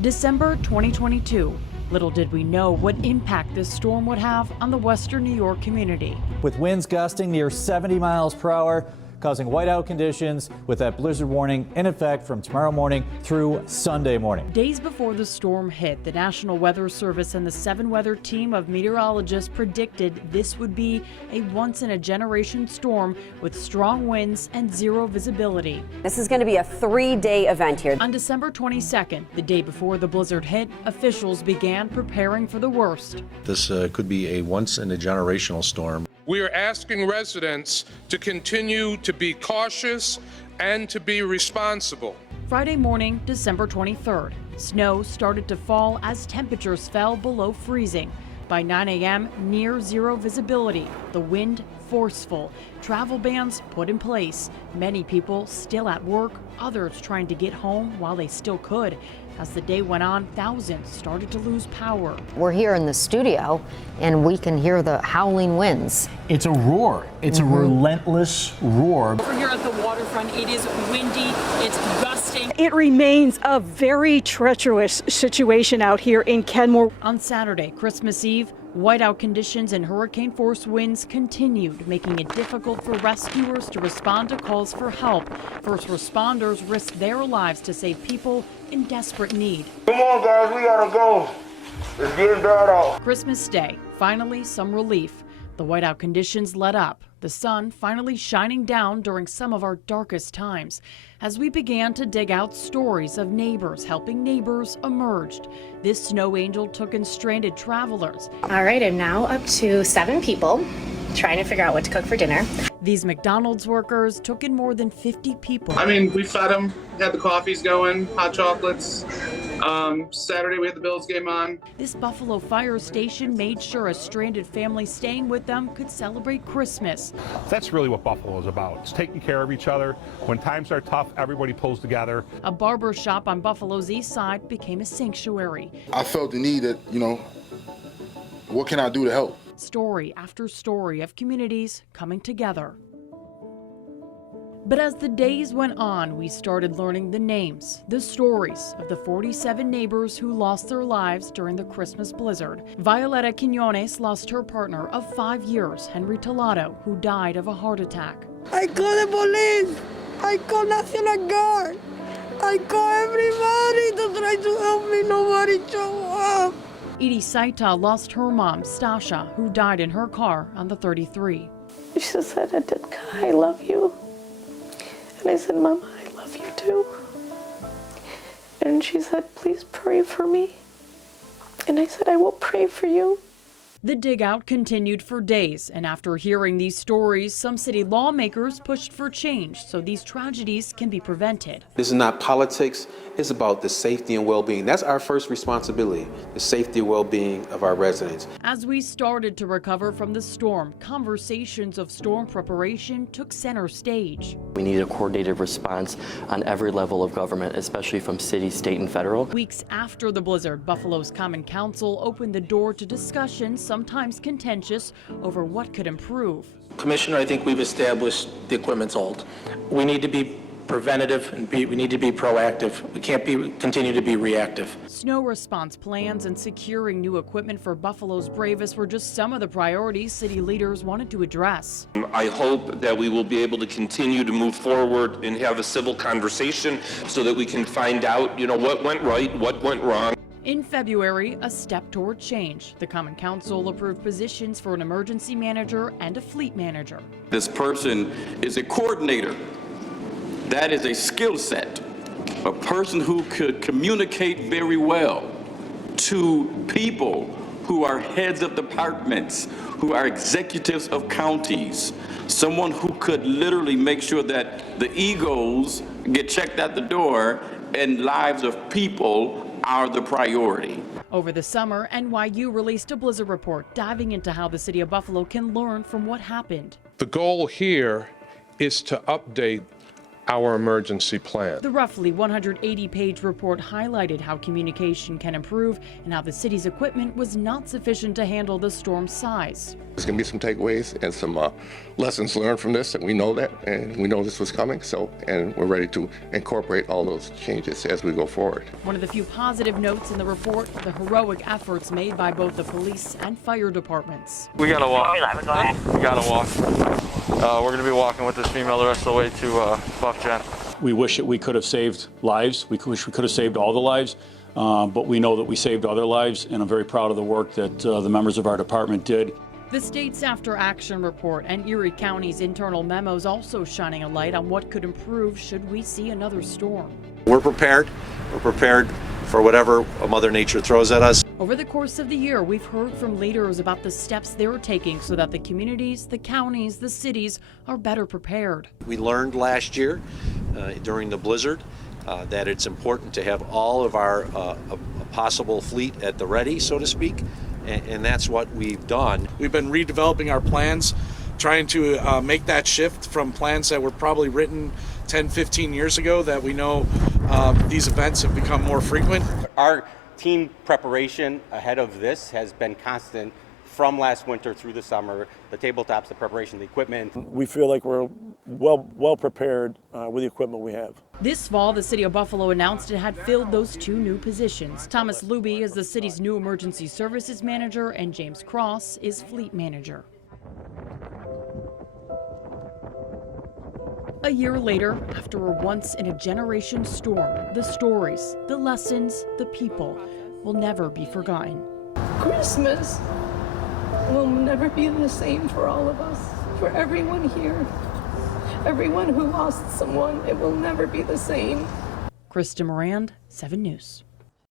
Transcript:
December 2022. Little did we know what impact this storm would have on the western New York community. With winds gusting near 70 miles per hour, causing whiteout conditions with that blizzard warning in effect from tomorrow morning through Sunday morning. Days before the storm hit, the National Weather Service and the 7 Weather team of meteorologists predicted this would be a once-in-a-generation storm with strong winds and zero visibility. This is going to be a 3-day event here. On December 22nd, the day before the blizzard hit, officials began preparing for the worst. This could be a once-in-a-generational storm. We are asking residents to continue to be cautious and to be responsible. Friday morning, December 23rd, snow started to fall as temperatures fell below freezing. By 9 a.m., near zero visibility, the wind forceful, travel bans put in place, many people still at work, others trying to get home while they still could. As the day went on, thousands started to lose power. We're here in the studio and we can hear the howling winds. It's a roar. It's a relentless roar. Over here at the waterfront, it is windy, it's gusting. It remains a very treacherous situation out here in Kenmore. On Saturday, Christmas Eve, whiteout conditions and hurricane-force winds continued, making it difficult for rescuers to respond to calls for help. First responders risked their lives to save people in desperate need. Come on, guys, we gotta go. It's getting bad out. Christmas Day, finally some relief. The whiteout conditions let up, the sun finally shining down during some of our darkest times. As we began to dig out stories of neighbors helping neighbors emerged. This snow angel took in stranded travelers. All right, I'm now up to 7 people trying to figure out what to cook for dinner. These McDonald's workers took in more than 50 people. I mean, we fed them, had the coffees going, hot chocolates. Saturday we had the Bills game on. This Buffalo fire station made sure a stranded family staying with them could celebrate Christmas. That's really what Buffalo is about. It's taking care of each other. When times are tough, everybody pulls together. A barber shop on Buffalo's east side became a sanctuary. I felt the need that, what can I do to help? Story after story of communities coming together. But as the days went on, we started learning the names, the stories of the 47 neighbors who lost their lives during the Christmas blizzard. Violeta Quiñones lost her partner of 5 years, Henry Tolado, who died of a heart attack. I call the police. I call National Guard. I call everybody to try to help me. Nobody show up. Edie Saita lost her mom, Stasha, who died in her car on the 33. She said, I love you. And I said, Mama, I love you too. And she said, please pray for me. And I said, I will pray for you. The dig out continued for days, and after hearing these stories, some city lawmakers pushed for change so these tragedies can be prevented. This is not politics, it's about the safety and well-being. That's our first responsibility, the safety and well-being of our residents. As we started to recover from the storm, conversations of storm preparation took center stage. We need a coordinated response on every level of government, especially from city, state, and federal. Weeks after the blizzard, Buffalo's Common Council opened the door to discussions, sometimes contentious, over what could improve. Commissioner, I think we've established the equipment's old. We need to be preventative and we need to be proactive. We can't continue to be reactive. Snow response plans and securing new equipment for Buffalo's bravest were just some of the priorities city leaders wanted to address. I hope that we will be able to continue to move forward and have a civil conversation so that we can find out, what went right, what went wrong. In February, a step toward change. The Common Council approved positions for an emergency manager and a fleet manager. This person is a coordinator. That is a skill set. A person who could communicate very well to people who are heads of departments, who are executives of counties. Someone who could literally make sure that the egos get checked at the door and lives of people are the priority. Over the summer, NYU released a blizzard report diving into how the city of Buffalo can learn from what happened. The goal here is to update our emergency plan. The roughly 180-page report highlighted how communication can improve and how the city's equipment was not sufficient to handle the storm's size. There's going to be some takeaways and some lessons learned from this, and we know that, and we know this was coming, and we're ready to incorporate all those changes as we go forward. One of the few positive notes in the report, the heroic efforts made by both the police and fire departments. We gotta walk. We gotta walk. We're gonna be walking with this female the rest of the way to Buff Gen. We wish that we could have saved lives. We wish we could have saved all the lives, but we know that we saved other lives, and I'm very proud of the work that the members of our department did. The state's After Action report and Erie County's internal memos also shining a light on what could improve should we see another storm. We're prepared. We're prepared for whatever Mother Nature throws at us. Over the course of the year, we've heard from leaders about the steps they're taking so that the communities, the counties, the cities are better prepared. We learned last year during the blizzard that it's important to have all of our possible fleet at the ready, so to speak, and that's what we've done. We've been redeveloping our plans, trying to make that shift from plans that were probably written 10, 15 years ago that we know these events have become more frequent. Our team preparation ahead of this has been constant from last winter through the summer. The tabletops, the preparation, the equipment. We feel like we're well prepared with the equipment we have. This fall, the city of Buffalo announced it had filled those 2 new positions. Thomas Luby is the city's new emergency services manager, and James Cross is fleet manager. A year later, after a once-in-a-generation storm, the stories, the lessons, the people will never be forgotten. Christmas will never be the same for all of us, for everyone here. Everyone who lost someone, it will never be the same. Krista Morand, 7 News.